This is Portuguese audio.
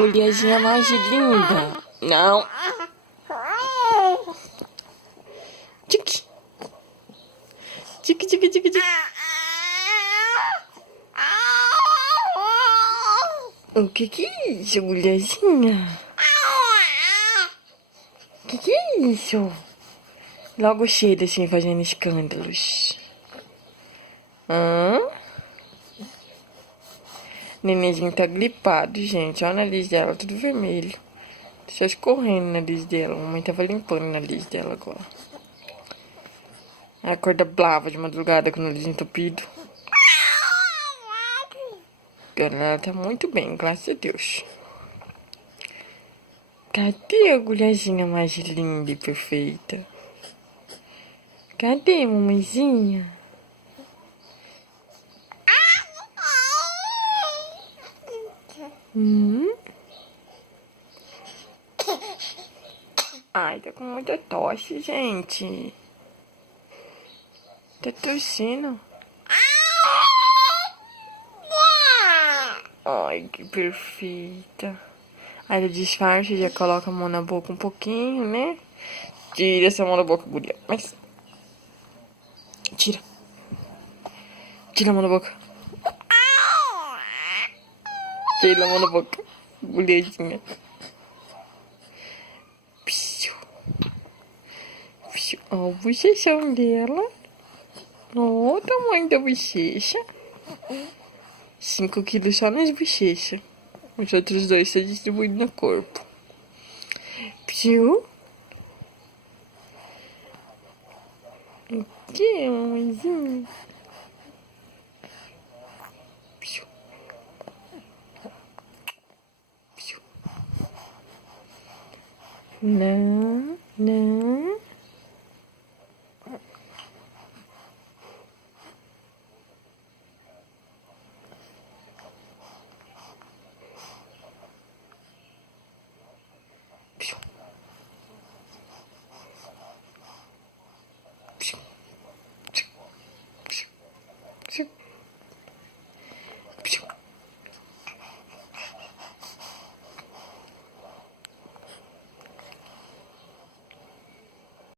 Guriazinha mais linda. Não. Tique. Tique, tique, tique, tique. O que é isso, guriazinha? O que é isso? Logo cheio assim, fazendo escândalos. Hã? Nenenzinho tá gripado, gente. Olha o nariz dela, tudo vermelho. Deixa escorrendo o nariz dela. A mamãe tava limpando o nariz dela agora. Ela acorda brava de madrugada com o nariz entupido. Agora ela tá muito bem, graças a Deus. Cadê a guriazinha mais linda e perfeita? Cadê, mamãezinha? Ai, tá com muita tosse, gente. Tá tossindo. Ai, que perfeita. Aí ela disfarça, já coloca a mão na boca um pouquinho, né? Tira essa mão da boca, guria. Mas... Tira. Tira a mão da boca. Tira a mão da boca. Guriazinha. Ó, o bochechão dela. Ó, o tamanho da bochecha. 5 quilos só nas bochechas. Os outros 2 estão distribuídos no corpo. Piu. Aqui, mamãezinha. Piu. Piu. Não, não. Piu. Piu. Piu. Piu. Piu.